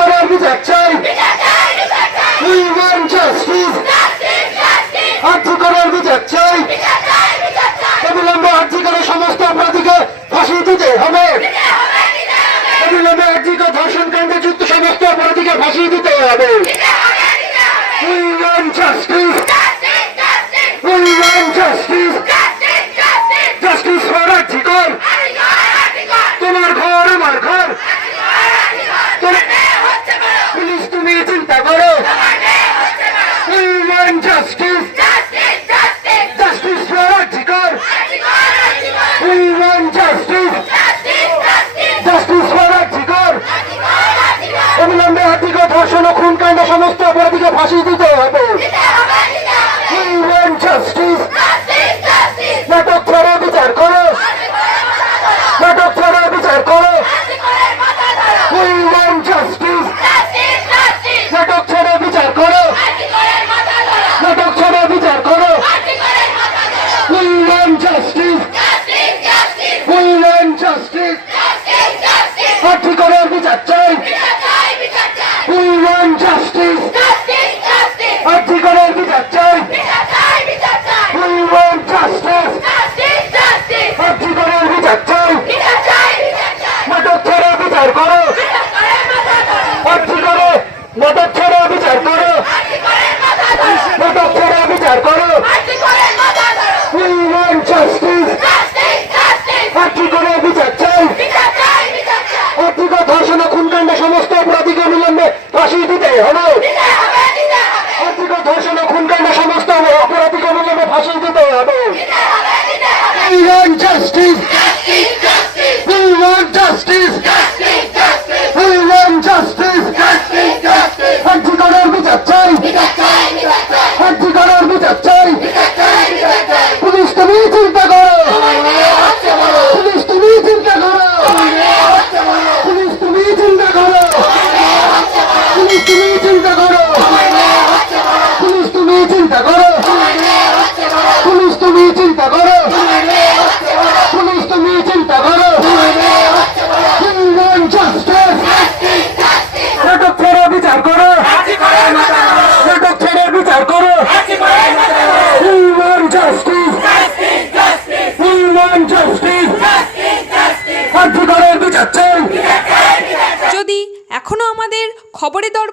করার বিচার চাই। We want justice. আর্থিক করার বিচার চাই। অবিলম্বে আর্থিক সমস্ত অপরাধীকে ফাঁসি দিতে হবে। অবিলম্বে আর্থিক ধর্ষণকাণ্ডে যুক্ত সমস্ত অপরাধীকে ফাঁসি দিতে হবে। We want justice. We want justice. খুনকাণ্ড সমস্ত অপরাধীকে ফাঁসি দিতে হবে. নাটক ছাড়া বিচার করো। নাটক ছাড়া বিচার করো. নাটক ছাড়া বিচার করো। নাটক ছাড়া বিচার করো। করার বিচার চাই We want justice. প্রার্থী করার বিচার চাই We want justice. প্রার্থী করার বিচার চাই নাটক ছাড়া ছাড়া বিচার করো। ছাড়া বিচার করো। We want করে, বিচার চাই। অর্থিক ধর্ষণ ও সমস্ত অপরাধীকে অবিলম্বে ফাঁসি হবে। ধর্ষণ ও খুনকাণ্ড সমস্ত অপরাধীকে অবিলম্বে ফাঁসি দিতে হবে We want justice. We want justice. We want justice. প্রার্থী করার বিচার চাই প্রার্থী করার বিচার চাই পুলিশ তুমি চিন্তা করো পুলিশ তুমি চিন্তা করো পুলিশ তুমি চিন্তা করো পুলিশ তুমি চিন্তা করো পুলিশ তুমি চিন্তা করো পুলিশ তুমি চিন্তা করো পুলিশ তুমি চিন্তা করো We want justice. নাটক ছেড়ে বিচার করো নাটক ছেড়ে বিচার করো We want justice. We want justice. প্রার্থী করার বিচার চাই যদি এখনও আমাদের